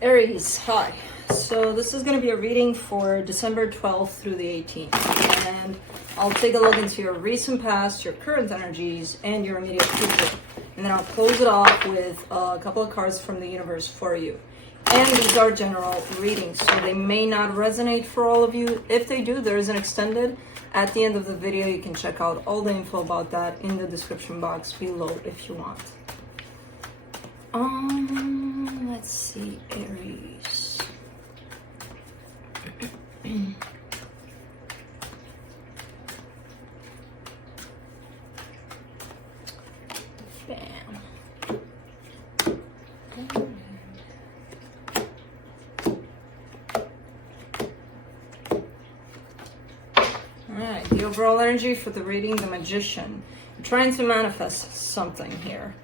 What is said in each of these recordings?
Aries, hi. So this is going to be a reading for December 12th through the 18th. And I'll take a look into your recent past, your current energies, and your immediate future. And then I'll close it off with a couple of cards from the universe for you. And these are general readings, so they may not resonate for all of you. If they do, there is an extended. At the end of the video, you can check out all the info about that in the description box below if you want. Let's see, Aries. Bam. Alright, the overall energy for the reading, the Magician. I'm trying to manifest something here.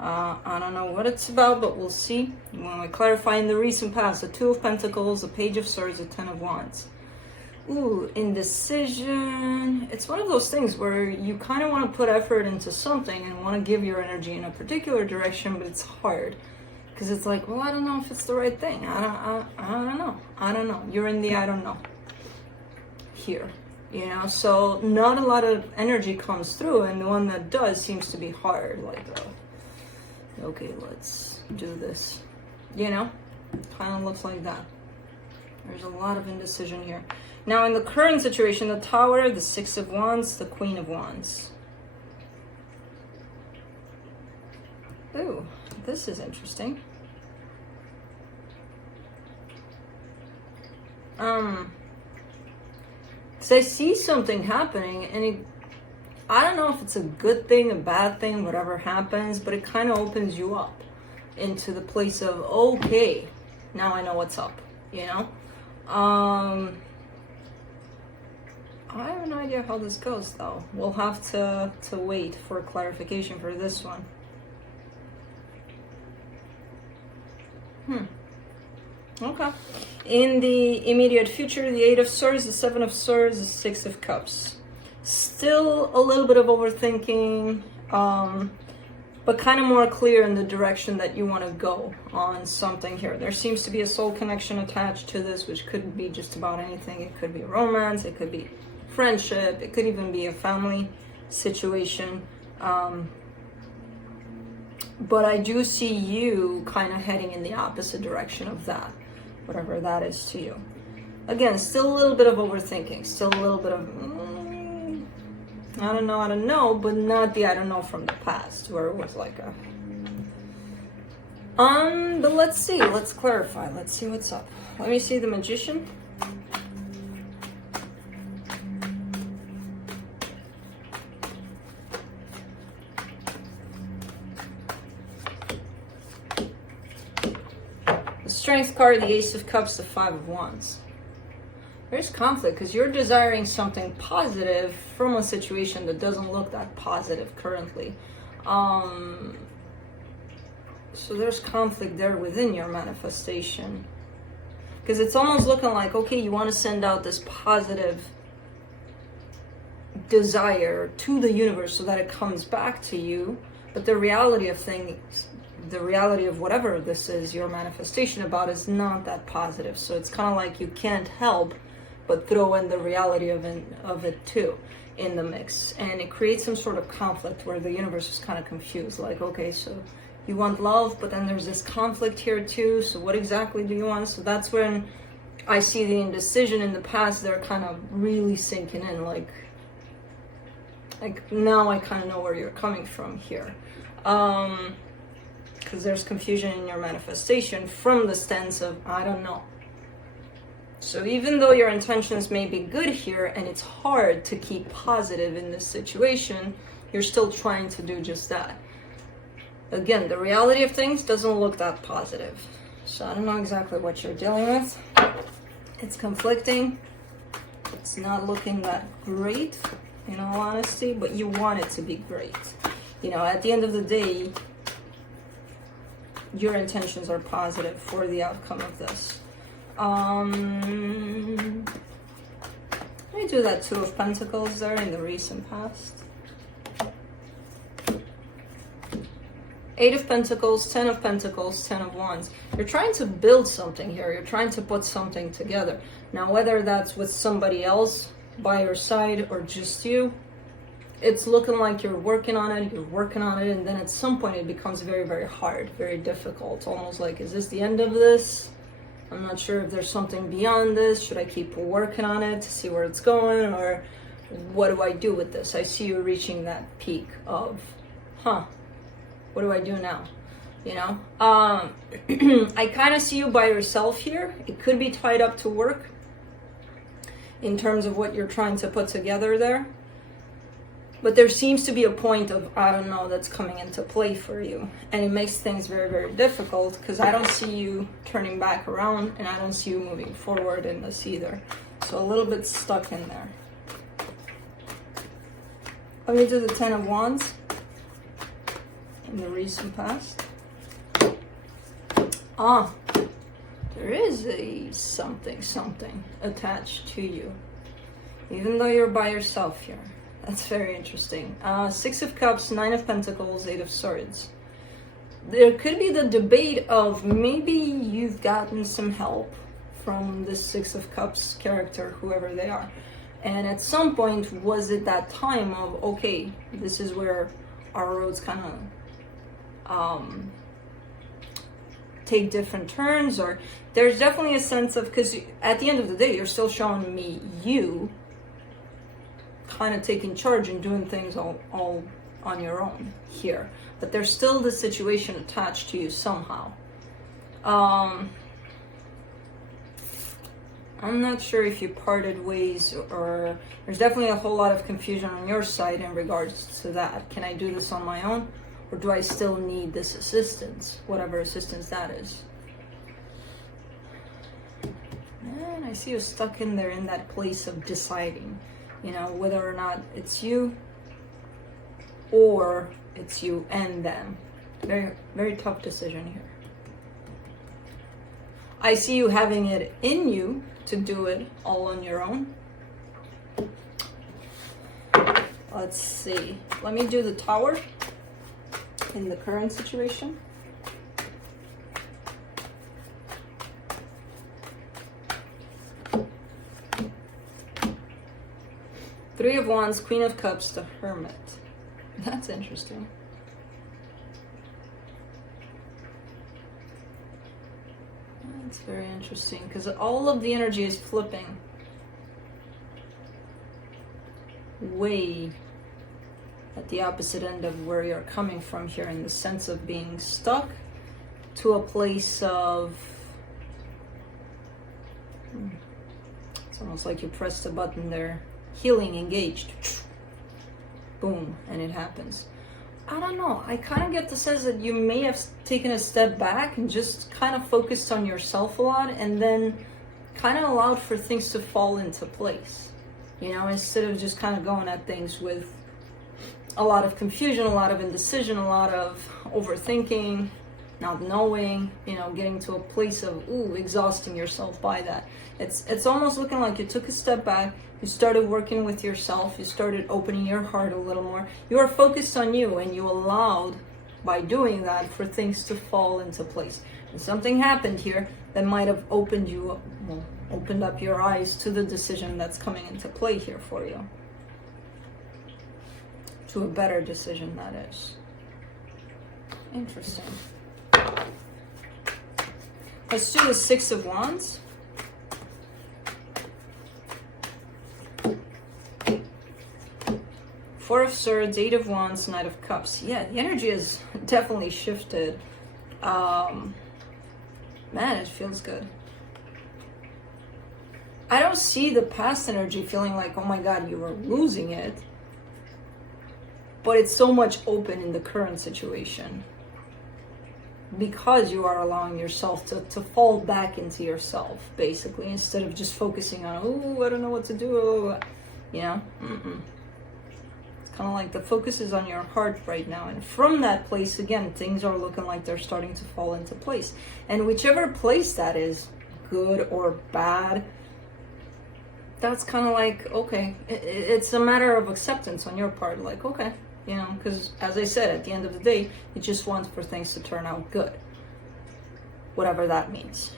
I don't know what it's about, but we'll see. When we clarify in the recent past, the Two of Pentacles, the Page of Swords, the Ten of Wands. Ooh, indecision. It's one of those things where you kind of want to put effort into something and want to give your energy in a particular direction, but it's hard. Because it's like, well, I don't know if it's the right thing. I don't know. You're in the I don't know here. You know, so not a lot of energy comes through, and the one that does seems to be hard. Like, okay, let's do this. You know, kind of looks like that. There's a lot of indecision here. Now, in the current situation, the Tower, the Six of Wands, the Queen of Wands. Ooh, this is interesting. So I see something happening, and I don't know if it's a good thing, a bad thing, whatever happens, but it kind of opens you up into the place of, okay, now I know what's up, you know? I have no idea how this goes, though. We'll have to wait for clarification for this one. Okay. In the immediate future, the Eight of Swords, the Seven of Swords, the Six of Cups. Still a little bit of overthinking, but kind of more clear in the direction that you want to go on something here. There seems to be a soul connection attached to this, which could be just about anything. It could be romance, it could be friendship, it could even be a family situation. But I do see you kind of heading in the opposite direction of that, whatever that is to you. Again, still a little bit of overthinking, still a little bit of, I don't know, but not the I don't know from the past, where it was like a... but let's see, let's clarify, let's see what's up. Let me see the Magician. The Strength card, the Ace of Cups, the Five of Wands. There's conflict because you're desiring something positive from a situation that doesn't look that positive currently. So there's conflict there within your manifestation. Because it's almost looking like, okay, you want to send out this positive desire to the universe so that it comes back to you. But the reality of things, the reality of whatever this is, your manifestation about, is not that positive. So it's kind of like you can't help but throw in the reality of it too in the mix. And it creates some sort of conflict where the universe is kind of confused. Like, okay, so you want love, but then there's this conflict here too. So what exactly do you want? So that's when I see the indecision in the past. They're kind of really sinking in. Like now I kind of know where you're coming from here. Because there's confusion in your manifestation from the stance of, I don't know. So even though your intentions may be good here and it's hard to keep positive in this situation, you're still trying to do just that. Again, the reality of things doesn't look that positive. So I don't know exactly what you're dealing with. It's conflicting. It's not looking that great, in all honesty, but you want it to be great. You know, at the end of the day, your intentions are positive for the outcome of this. Let me do that Two of Pentacles there in the recent past. Eight of Pentacles, 10 of Pentacles, 10 of Wands. You're trying to build something here. You're trying to put something together. Now, whether that's with somebody else by your side or just you, it's looking like you're working on it, and then at some point it becomes very, very hard, very difficult. Almost like, is this the end of this? I'm not sure if there's something beyond this. Should I keep working on it to see where it's going? Or what do I do with this? I see you reaching that peak of, what do I do now? You know? I kind of see you by yourself here. It could be tied up to work in terms of what you're trying to put together there. But there seems to be a point of, I don't know, that's coming into play for you. And it makes things very, very difficult because I don't see you turning back around and I don't see you moving forward in this either. So a little bit stuck in there. Let me do the 10 of Wands in the recent past. There is a something attached to you. Even though you're by yourself here. That's very interesting. 6 of Cups, 9 of Pentacles, 8 of Swords. There could be the debate of maybe you've gotten some help from this 6 of Cups character, whoever they are. And at some point, was it that time of, okay, this is where our roads kind of take different turns? Or there's definitely a sense of, because at the end of the day, you're still showing me you kind of taking charge and doing things all on your own here, but there's still the situation attached to you somehow. I'm not sure if you parted ways, or there's definitely a whole lot of confusion on your side in regards to that. Can I do this on my own, or do I still need this assistance, whatever assistance that is? And I see you stuck in there in that place of deciding, you know, whether or not it's you or it's you and them. Very, very tough decision here. I see you having it in you to do it all on your own. Let's see. Let me do the Tower in the current situation. Three of Wands, Queen of Cups, the Hermit. That's interesting. That's very interesting because all of the energy is flipping way at the opposite end of where you're coming from here, in the sense of being stuck to a place of, it's almost like you pressed a button there. Healing engaged. Boom, and it happens. I don't know. I kind of get the sense that you may have taken a step back and just kind of focused on yourself a lot, and then kind of allowed for things to fall into place. You know, instead of just kind of going at things with a lot of confusion, a lot of indecision, a lot of overthinking, not knowing, you know, getting to a place of, exhausting yourself by that. It's almost looking like you took a step back, you started working with yourself, you started opening your heart a little more. You are focused on you, and you allowed, by doing that, for things to fall into place. And something happened here that might have opened up your eyes to the decision that's coming into play here for you. To a better decision, that is. Interesting. Let's do the Six of Wands. Four of Swords, Eight of Wands, Knight of Cups. Yeah, the energy has definitely shifted. Man, it feels good. I don't see the past energy feeling like, oh my God, you were losing it. But it's so much open in the current situation. Because you are allowing yourself to fall back into yourself, basically, instead of just focusing on, I don't know what to do, you know? It's kind of like the focus is on your heart right now. And from that place, again, things are looking like they're starting to fall into place. And whichever place that is, good or bad, that's kind of like, okay, it's a matter of acceptance on your part. Like, okay, you know, because as I said, at the end of the day, you just want for things to turn out good, whatever that means.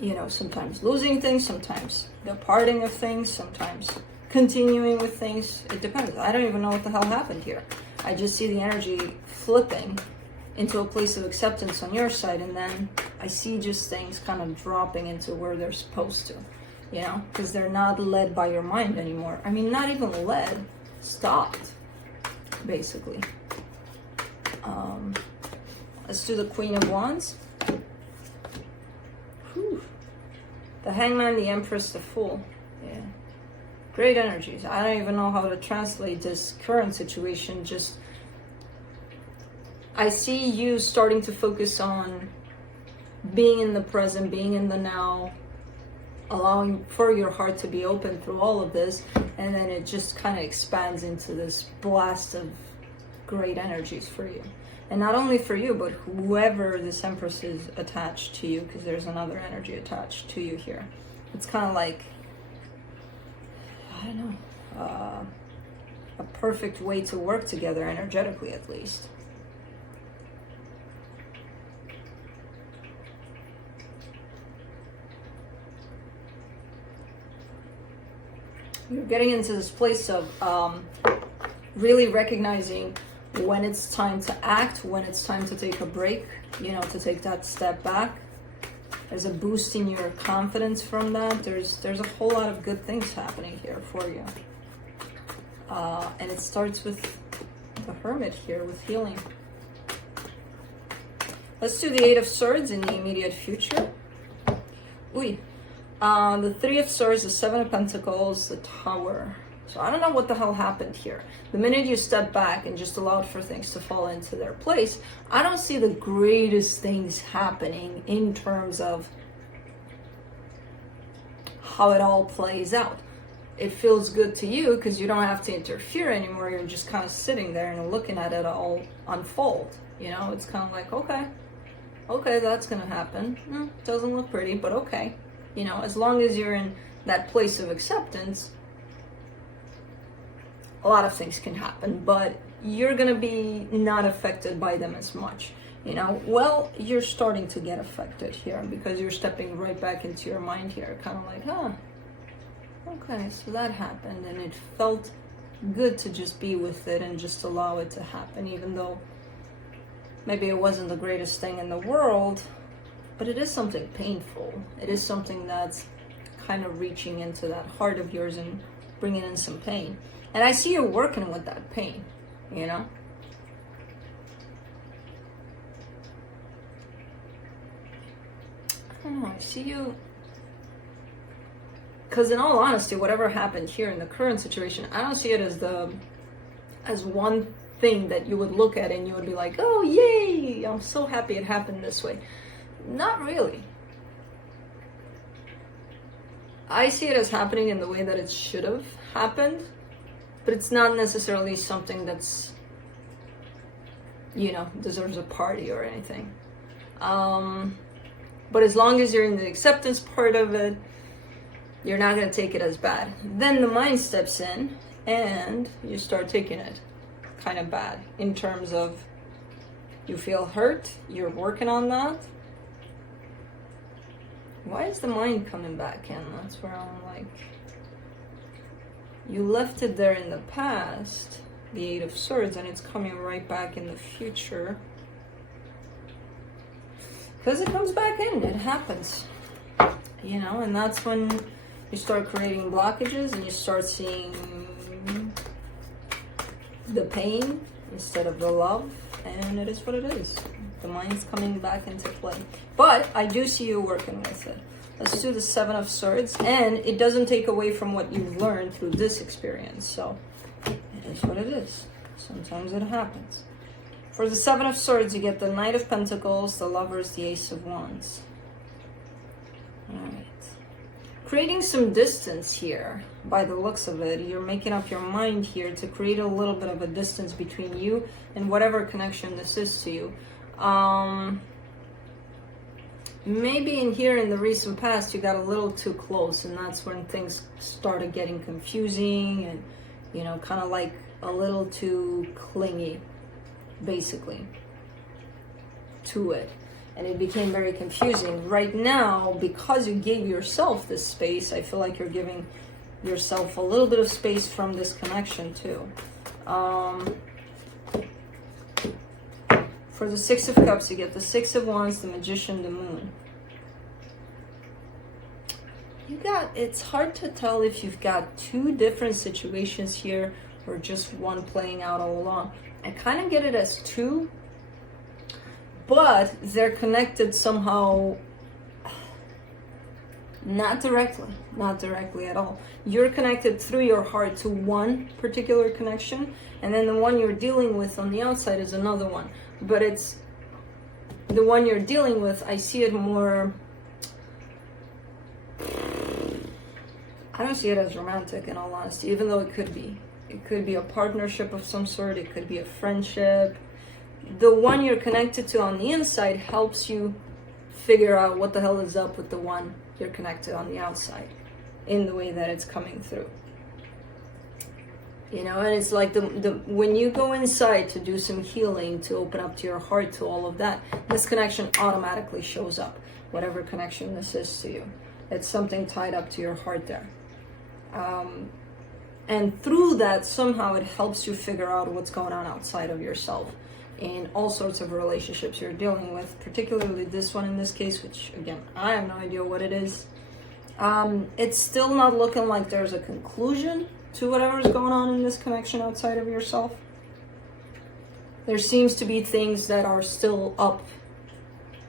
You know, sometimes losing things, sometimes departing of things, sometimes continuing with things. It depends. I don't even know what the hell happened here. I just see the energy flipping into a place of acceptance on your side, and then I see just things kind of dropping into where they're supposed to, you know, because they're not led by your mind anymore. I mean, not even led, stopped, basically. Let's do the Queen of Wands. Whew. The Hangman, the Empress, the Fool. Yeah. Great energies. I don't even know how to translate this current situation. Just, I see you starting to focus on being in the present, being in the now, allowing for your heart to be open through all of this, and then it just kind of expands into this blast of great energies for you. And not only for you, but whoever this Empress is attached to you, because there's another energy attached to you here. It's kind of like, I don't know, a perfect way to work together, energetically at least. You're getting into this place of really recognizing when it's time to act, when it's time to take a break, you know, to take that step back. There's a boost in your confidence from that. There's a whole lot of good things happening here for you. And it starts with the Hermit here, with healing. Let's do the Eight of Swords in the immediate future. Ooh. The Three of Swords, the Seven of Pentacles, the Tower. So I don't know what the hell happened here. The minute you step back and just allowed for things to fall into their place, I don't see the greatest things happening in terms of how it all plays out. It feels good to you because you don't have to interfere anymore. You're just kind of sitting there and looking at it all unfold. You know, it's kind of like, okay, that's going to happen. Doesn't look pretty, but okay. You know, as long as you're in that place of acceptance, a lot of things can happen, but you're going to be not affected by them as much. You know, well, you're starting to get affected here because you're stepping right back into your mind here, kind of like, okay, so that happened, and it felt good to just be with it and just allow it to happen, even though maybe it wasn't the greatest thing in the world. But it is something painful. It is something that's kind of reaching into that heart of yours and bringing in some pain. And I see you working with that pain, you know? I don't know, I see you... Because in all honesty, whatever happened here in the current situation, I don't see it as one thing that you would look at and you would be like, oh, yay, I'm so happy it happened this way. Not really. I see it as happening in the way that it should have happened, but it's not necessarily something that's, you know, deserves a party or anything. But as long as you're in the acceptance part of it, you're not going to take it as bad. Then the mind steps in and you start taking it kind of bad in terms of you feel hurt, you're working on that. Why is the mind coming back in? That's where I'm like, you left it there in the past, the Eight of Swords, and it's coming right back in the future. Because it comes back in, it happens. You know, and that's when you start creating blockages and you start seeing the pain instead of the love, and it is what it is. The mind's coming back into play. But I do see you working with it. Let's do the Seven of Swords. And it doesn't take away from what you've learned through this experience. So it is what it is. Sometimes it happens. For the Seven of Swords, you get the Knight of Pentacles, the Lovers, the Ace of Wands. Alright. Creating some distance here, by the looks of it. You're making up your mind here to create a little bit of a distance between you and whatever connection this is to you. Maybe in here in the recent past you got a little too close, and that's when things started getting confusing and, you know, kind of like a little too clingy, basically, to it. And it became very confusing. Right now, because you gave yourself this space, I feel like you're giving yourself a little bit of space from this connection too. For the Six of Cups, you get the Six of Wands, the Magician, the Moon. It's hard to tell if you've got two different situations here or just one playing out all along. I kind of get it as two, but they're connected somehow, not directly at all. You're connected through your heart to one particular connection, and then the one you're dealing with on the outside is another one. But it's the one you're dealing with, I see it more, I don't see it as romantic, in all honesty, even though it could be. It could be a partnership of some sort, it could be a friendship. The one you're connected to on the inside helps you figure out what the hell is up with the one you're connected on the outside, in the way that it's coming through. You know, and it's like when you go inside to do some healing, to open up to your heart, to all of that, this connection automatically shows up, whatever connection this is to you. It's something tied up to your heart there. And through that, somehow it helps you figure out what's going on outside of yourself in all sorts of relationships you're dealing with, particularly this one in this case, which again, I have no idea what it is. It's still not looking like there's a conclusion to whatever's going on in this connection outside of yourself. There seems to be things that are still up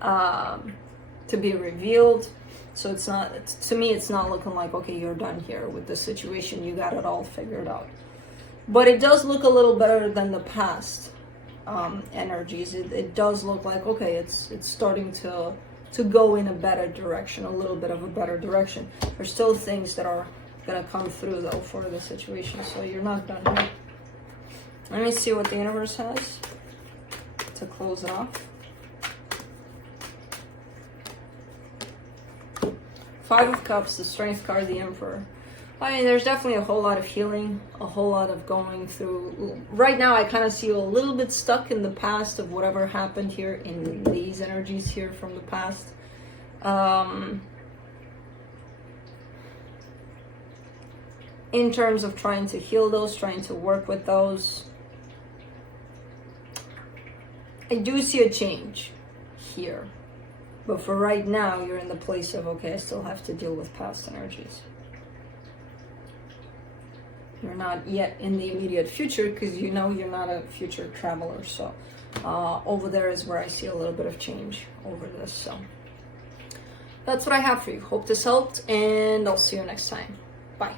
to be revealed. So it's not, to me, it's not looking like, okay, you're done here with the situation. You got it all figured out. But it does look a little better than the past energies. It does look like, okay, it's starting to go in a better direction, a little bit of a better direction. There's still things that are going to come through, though, for the situation. So you're not done here. Let me see what the universe has to close it off. Five of Cups, the Strength card, the Emperor. I mean, there's definitely a whole lot of healing, a whole lot of going through. Right now, I kind of see you a little bit stuck in the past of whatever happened here in these energies here from the past. In terms of trying to heal those, trying to work with those. I do see a change here. But for right now, you're in the place of, okay, I still have to deal with past energies. You're not yet in the immediate future because you know you're not a future traveler. So over there is where I see a little bit of change over this. So that's what I have for you. Hope this helped, and I'll see you next time. Bye.